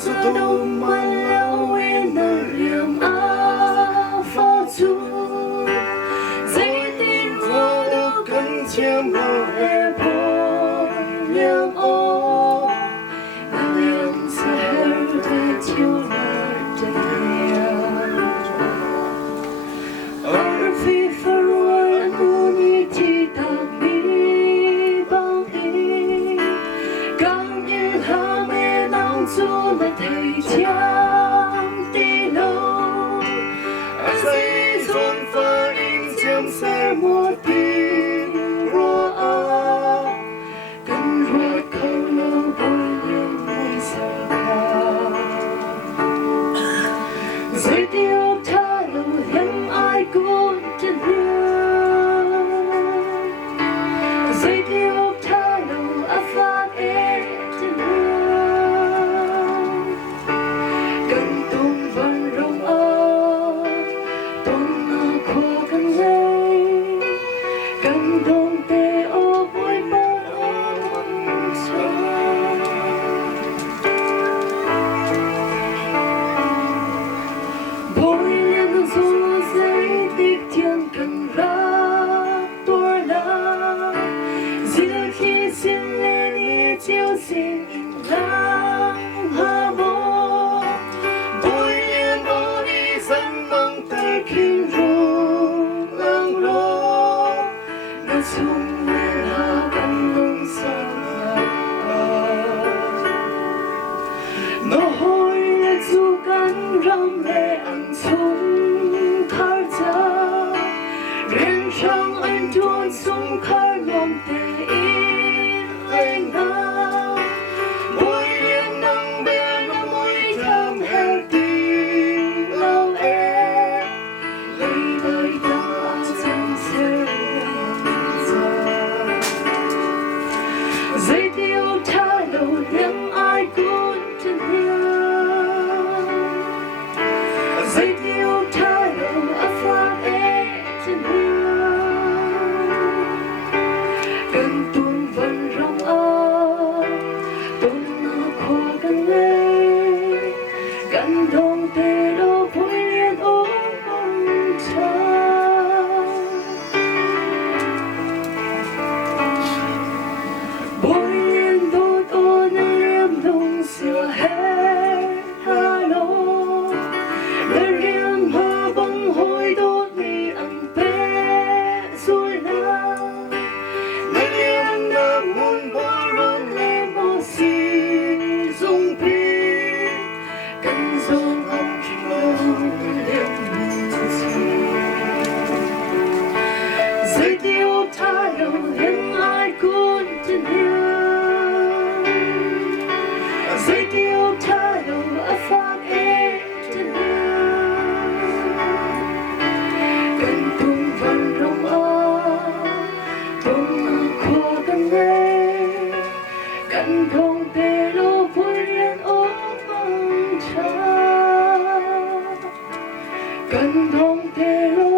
gió đông man lao yên nở riêng á pha chu dây tin hoa đâu cánh chim mơ hè phố liang ô liang sa her de chiều nở ở phía phật ruộng tu ni chỉ thầm mi bằng hi càng như hà mê nắng chu là thầy chang tí lâu ở dây xuân pha in chém xe một tiếng rùa cần ruột câu lâu bôi liêu môi xa dây tiêu tha lâu hiếm ai cũng chân hiếu dây tiêu tha lâu áp phát ế chân hiếu cần tung văn rộng tung khoa cần lấy cần đông tê ô vui bơ ôm xa bôi lên dù giấy tích thiên cần ra tuổi là giữa khi xin lên ý chiếu xin in lang hà bố bôi lên bố đi dân mong tới kinh rung lăng lô nó chung lên hà căn nông sông nó hôi lên dù căn răng để ăn sung thar cha riêng trong anh tuôn sung khar lòng tê in lên ngao môi liêng nắng bé nó môi thơm heo tình lâu em lấy lời ta chân xe dây tiêu tha lâu liêng ai cũng chân hiếu dây tiêu tha lâu áp phát ế chân hiếu cần tuôn vẫn rong tuôn khoa cần lấy cần đông tê đô vui liên ôm mong cha bôi liên đốt ô nâng liêm đông xưa hè hà lô lời riêng hà băng hôi đốt mi ăn bé rồi nào lời riêng nam muôn bó rôn lê mô xì dung pi cần dung âm chung liêm mô xì dây tiêu tha lâu hiếm ai cũng chân hiếu dây tiêu tha lâu áp phát ế chân hiếu cần tung văn rộng tung khoa cần lấy cần thông tê lô vui liên ôm mong cha cần thông tê lô